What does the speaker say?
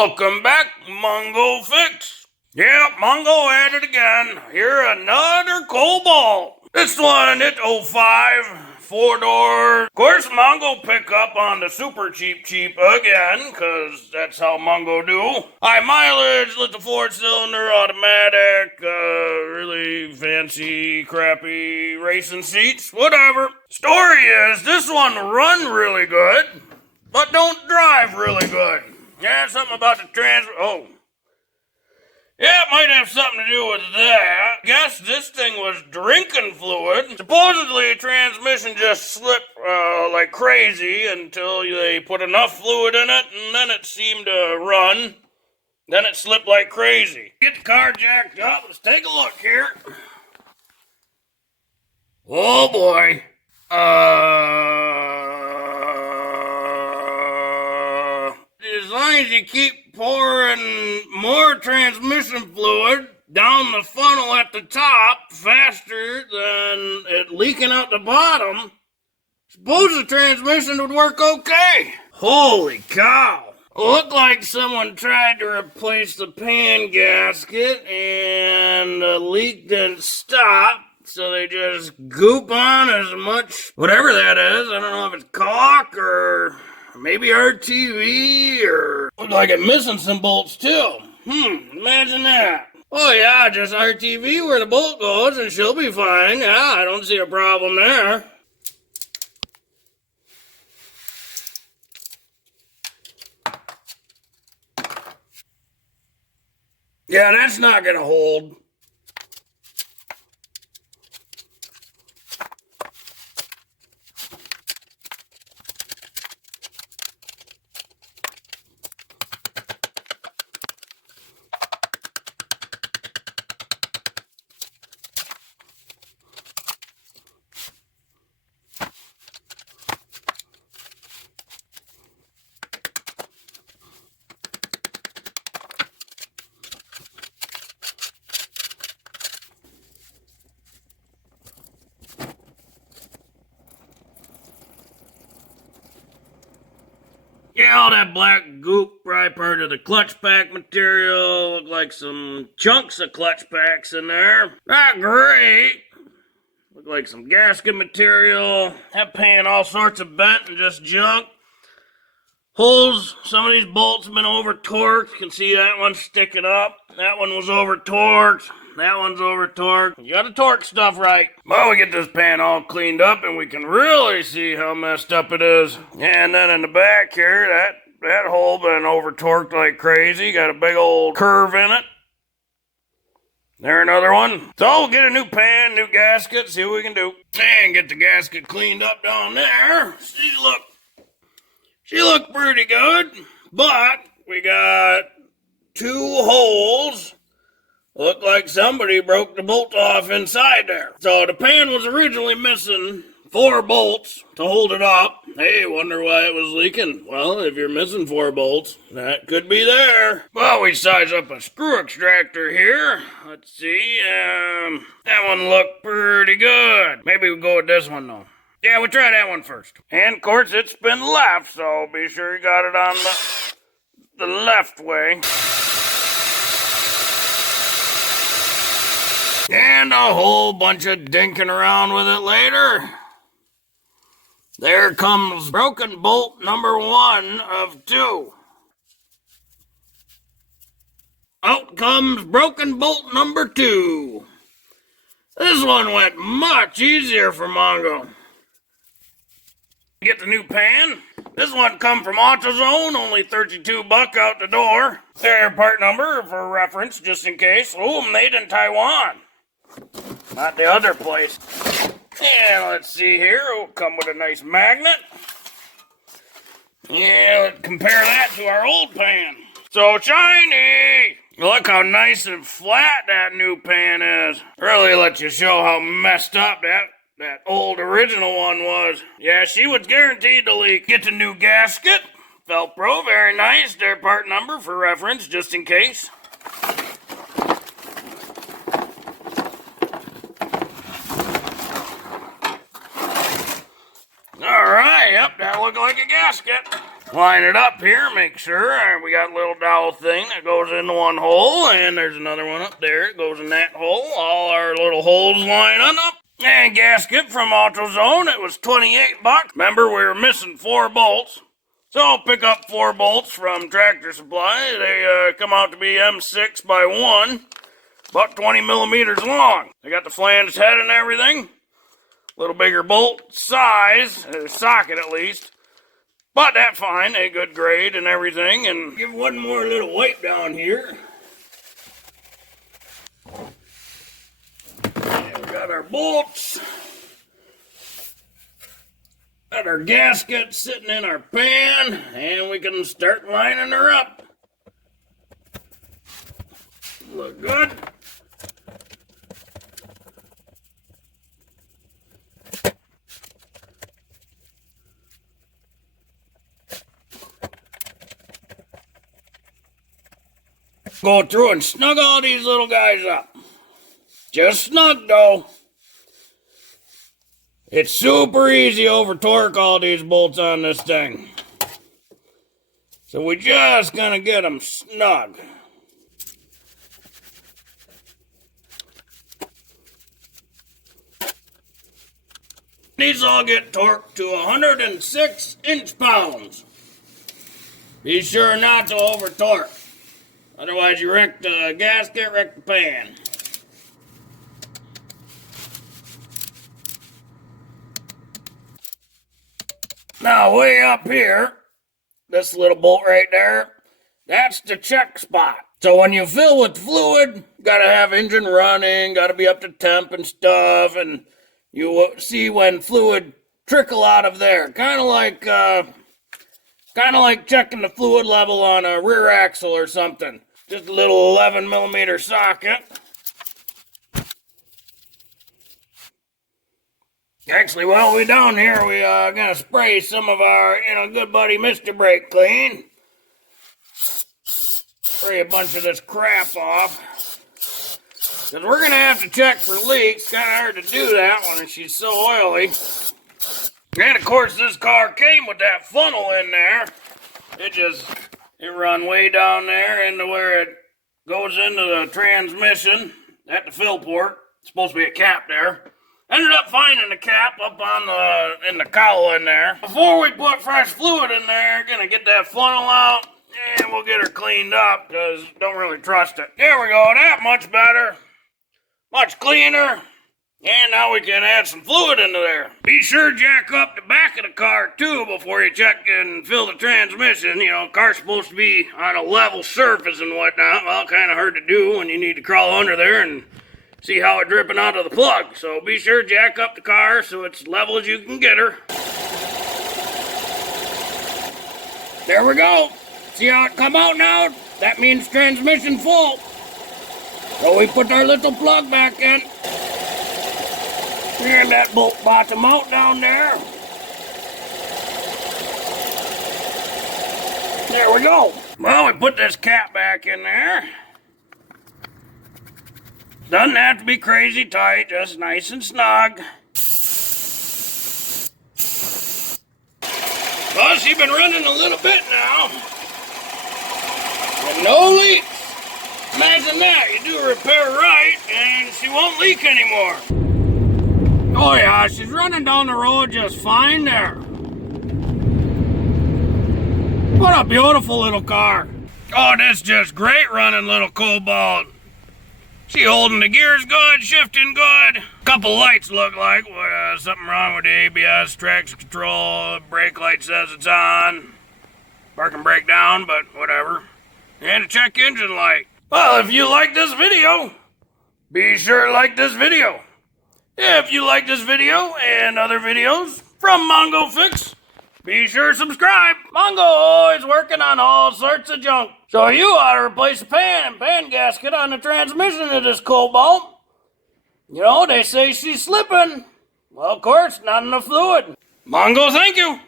Welcome back, Mongo Fix. Yep, Mongo at it again. Here another Cobalt. This one, it's 05, 4-door. Of course, Mongo pick up on the super cheap again, because that's how Mongo do. High mileage, with the 4-cylinder automatic, really fancy, crappy racing seats, whatever. Story is, this one run really good, but don't drive really good. Yeah, something about the yeah, it might have something to do with that. Guess this thing was drinking fluid. Supposedly, transmission just slipped like crazy until they put enough fluid in it, and then it seemed to run. Then it slipped like crazy. Get the car jacked up. Let's take a look here. Oh boy. As long as you keep pouring more transmission fluid down the funnel at the top faster than it leaking out the bottom, suppose the transmission would work okay. Holy cow. Looked like someone tried to replace the pan gasket and the leak didn't stop. So they just goop on as much, whatever that is. I don't know if it's caulk or maybe RTV or look like it's missing some bolts too. Imagine that. Oh yeah, just RTV where the bolt goes and she'll be fine. Yeah, I don't see a problem there. Yeah, that's not gonna hold. Yeah, all that black goop, probably part of the clutch pack material. Look like some chunks of clutch packs in there. Not great. Look like some gasket material. That pan all sorts of bent and just junk. Holes, some of these bolts have been over torqued. You can see that one sticking up. That one was over torqued. That one's over torqued. You gotta torque stuff right. Well, we get this pan all cleaned up and we can really see how messed up it is. And then in the back here, that hole been over torqued like crazy. Got a big old curve in it. There another one. So we'll get a new pan, new gasket, see what we can do. And get the gasket cleaned up down there. She looked pretty good, but we got 2 holes. Looked like somebody broke the bolt off inside there. So the pan was originally missing 4 bolts to hold it up. Hey, wonder why it was leaking. Well, if you're missing 4 bolts, that could be there. Well, we size up a screw extractor here. Let's see. That one looked pretty good. Maybe we'll go with this one though. Yeah, we'll try that one first. And of course, it's been left, so be sure you got it on the left way. And a whole bunch of dinking around with it later. There comes broken bolt number 1 of 2. Out comes broken bolt number 2. This one went much easier for Mongo. Get the new pan. This one come from AutoZone, only $32 out the door. Their part number for reference, just in case. Oh, made in Taiwan. Not the other place. And let's see here. It'll come with a nice magnet. Yeah, let's compare that to our old pan. So shiny! Look how nice and flat that new pan is. Really lets you show how messed up that old original one was. Yeah, she was guaranteed to leak. Get the new gasket. Velcro, very nice. Their part number for reference, just in case. Alright, yep, that looked like a gasket. Line it up here, make sure. We got a little dowel thing that goes into one hole, and there's another one up there. It goes in that hole. All our little holes line up. And gasket from AutoZone, it was 28 bucks. Remember, we were missing 4 bolts. So I'll pick up 4 bolts from Tractor Supply. They come out to be M6 by 1, about 20 millimeters long. They got the flange head and everything. A little bigger bolt size, socket at least. But that's fine, a good grade and everything. And give one more little wipe down here. And we got our bolts. Got our gasket sitting in our pan, and we can start lining her up. Look good. Go through and snug all these little guys up. Just snug though. It's super easy over torque all these bolts on this thing. So we just gonna get them snug. These all get torqued to 106 inch-pounds. Be sure not to over torque. Otherwise you wreck the gasket, wreck the pan. Now way up here, this little bolt right there, that's the check spot. So when you fill with fluid, gotta have engine running, gotta be up to temp and stuff, and you will see when fluid trickle out of there. Kind of like checking the fluid level on a rear axle or something. Just a little 11 millimeter socket. Actually, while we're down here, we gonna spray some of our, good buddy Mr. Brake Clean. Spray a bunch of this crap off. Because we're gonna have to check for leaks. Kind of hard to do that when she's so oily. And of course, this car came with that funnel in there. It run way down there into where it goes into the transmission at the fill port. It's supposed to be a cap there. Ended up finding the cap up in the cowl in there. Before we put fresh fluid in there, gonna get that funnel out and we'll get her cleaned up because don't really trust it. There we go, that much better, much cleaner. And now we can add some fluid into there. Be sure to jack up the back of the car too before you check and fill the transmission. Car's supposed to be on a level surface and whatnot. Well, kind of hard to do when you need to crawl under there and see how it's dripping out of the plug. So be sure to jack up the car so it's level as you can get her. There we go. See how it come out now? That means transmission full. So we put our little plug back in. And that bolt bottom out down there. There we go. Well, we put this cap back in there. Doesn't have to be crazy tight, just nice and snug. Well, she's been running a little bit now. With no leaks. Imagine that, you do repair right and she won't leak anymore. Oh yeah, she's running down the road just fine there. What a beautiful little car. Oh, this just great running little Cobalt. She holding the gears good, shifting good. Couple lights look like something wrong with the ABS, traction control, brake light says it's on. Park and brake down, but whatever. And a check engine light. Well, if you like this video, be sure to like this video. If you like this video and other videos from Mongo Fix, be sure to subscribe. Mongo always working on all sorts of junk. So you ought to replace the pan and pan gasket on the transmission of this Cobalt. They say she's slipping. Well, of course, not enough fluid. Mongo, thank you.